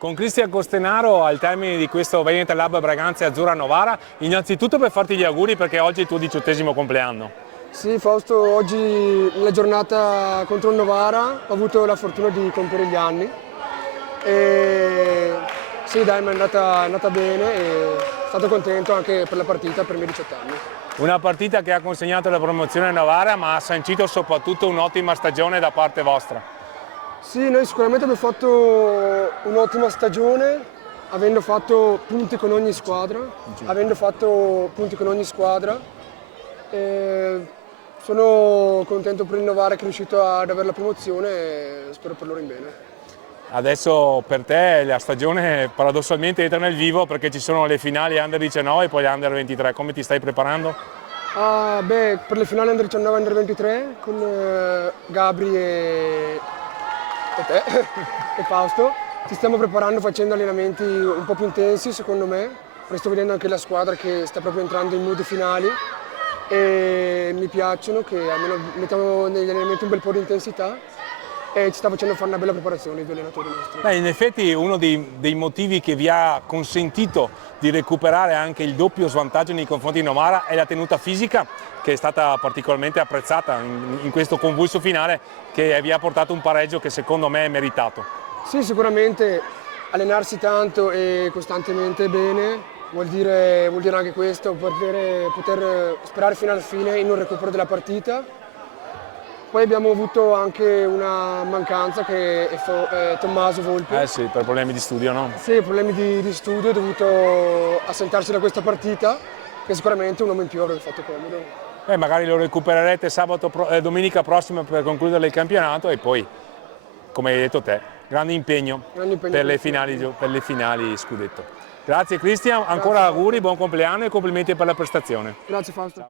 Con Cristian Costenaro al termine di questo Veneto Lab Braganza e Azzurra Novara, innanzitutto per farti gli auguri perché oggi è il tuo 18° compleanno. Sì, Fausto, oggi nella giornata contro il Novara ho avuto la fortuna di compiere gli anni e sì, dai, mi è andata bene e sono stato contento anche per la partita per i miei 18 anni. Una partita che ha consegnato la promozione a Novara ma ha sancito soprattutto un'ottima stagione da parte vostra. Sì, noi sicuramente abbiamo fatto un'ottima stagione, avendo fatto punti con ogni squadra, E sono contento per il Novara che è riuscito ad avere la promozione e spero per loro in bene. Adesso per te la stagione paradossalmente entra nel vivo perché ci sono le finali Under 19 e poi le Under 23. Come ti stai preparando? Per le finali Under 19 e Under 23 con Gabri e te e Fausto ci stiamo preparando facendo allenamenti un po' più intensi secondo me, perché sto vedendo anche la squadra che sta proprio entrando in mood finali e mi piacciono che almeno mettiamo negli allenamenti un bel po' di intensità e ci sta facendo fare una bella preparazione i due allenatori nostri. In effetti uno dei motivi che vi ha consentito di recuperare anche il doppio svantaggio nei confronti di Novara è la tenuta fisica che è stata particolarmente apprezzata in questo convulso finale che vi ha portato un pareggio che secondo me è meritato. Sì, sicuramente allenarsi tanto e costantemente bene vuol dire anche questo, poter sperare fino alla fine in un recupero della partita. Poi abbiamo avuto anche una mancanza che è Tommaso Volpi. Sì, per problemi di studio, no? Sì, problemi di studio, è dovuto assentarsi da questa partita, che sicuramente un uomo in più avrebbe fatto comodo. Magari lo recupererete domenica prossima per concludere il campionato e poi, come hai detto te, grande impegno per le finali scudetto. Grazie Cristian, ancora auguri, buon compleanno e complimenti per la prestazione. Grazie Fausto.